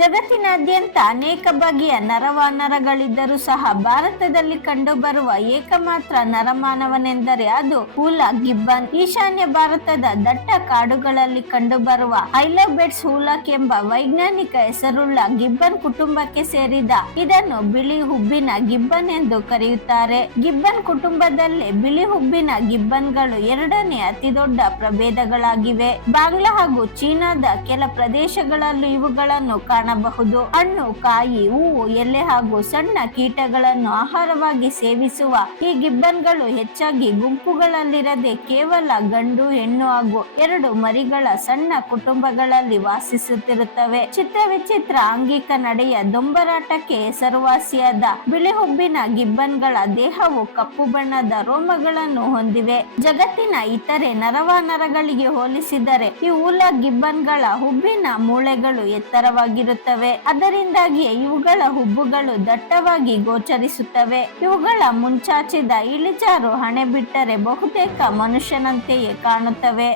ಜಗತ್ತಿನಾದ್ಯಂತ ಅನೇಕ ಬಗೆಯ ನರವಾನರಗಳಿದ್ದರೂ ಸಹ ಭಾರತದಲ್ಲಿ ಕಂಡುಬರುವ ಏಕಮಾತ್ರ ನರಮಾನವನೆಂದರೆ ಅದು ಹೂಲಾ ಗಿಬ್ಬನ್. ಈಶಾನ್ಯ ಭಾರತದ ದಟ್ಟ ಕಾಡುಗಳಲ್ಲಿ ಕಂಡುಬರುವ ಐಲೋಬೆಟ್ಸ್ ಹೂಲಾಕ್ ಎಂಬ ವೈಜ್ಞಾನಿಕ ಹೆಸರುಳ್ಳ ಗಿಬ್ಬನ್ ಕುಟುಂಬಕ್ಕೆ ಸೇರಿದ ಇದನ್ನು ಬಿಳಿ ಹುಬ್ಬಿನ ಗಿಬ್ಬನ್ ಎಂದು ಕರೆಯುತ್ತಾರೆ. ಗಿಬ್ಬನ್ ಕುಟುಂಬದಲ್ಲೇ ಬಿಳಿ ಹುಬ್ಬಿನ ಗಿಬ್ಬನ್ಗಳು ಎರಡನೇ ಅತಿದೊಡ್ಡ ಪ್ರಭೇದಗಳಾಗಿವೆ. ಬಾಂಗ್ಲಾ ಹಾಗೂ ಚೀನಾದ ಕೆಲ ಪ್ರದೇಶಗಳಲ್ಲೂ ಇವುಗಳನ್ನು ಕಾಣಬಹುದು. ಹಣ್ಣು, ಕಾಯಿ, ಹೂವು, ಎಲೆ ಹಾಗೂ ಸಣ್ಣ ಕೀಟಗಳನ್ನು ಆಹಾರವಾಗಿ ಸೇವಿಸುವ ಈ ಗಿಬ್ಬನ್ಗಳು ಹೆಚ್ಚಾಗಿ ಗುಂಪುಗಳಲ್ಲಿರದೆ ಕೇವಲ ಗಂಡು, ಹೆಣ್ಣು ಹಾಗೂ 2 ಮರಿಗಳ ಸಣ್ಣ ಕುಟುಂಬಗಳಲ್ಲಿ ವಾಸಿಸುತ್ತಿರುತ್ತವೆ. ಚಿತ್ರವಿಚಿತ್ರ ಆಂಗಿಕ ನಡೆಯ ದೊಂಬರಾಟಕ್ಕೆ ಹೆಸರುವಾಸಿಯಾದ ಬಿಳಿ ಹುಬ್ಬಿನ ಗಿಬ್ಬನ್ಗಳ ದೇಹವು ಕಪ್ಪು ಬಣ್ಣದ ರೋಮಗಳನ್ನು ಹೊಂದಿವೆ. ಜಗತ್ತಿನ ಇತರೆ ನರವಾನರಗಳಿಗೆ ಹೋಲಿಸಿದರೆ ಈ ಹೂಲಾ ಗಿಬ್ಬನ್ಗಳ ಹುಬ್ಬಿನ ಮೂಳೆಗಳು ಎತ್ತರವಾಗಿರುತ್ತವೆ. ಅದರಿಂದಾಗಿಯೇ ಇವುಗಳ ಹುಬ್ಬುಗಳು ದಟ್ಟವಾಗಿ ಗೋಚರಿಸುತ್ತವೆ. ಇವುಗಳ ಮುಂಚಾಚಿದ ಇಳಿಜಾರು ಹಣೆ ಬಿಟ್ಟರೆ ಬಹುತೇಕ ಮನುಷ್ಯನಂತೆಯೇ ಕಾಣುತ್ತವೆ.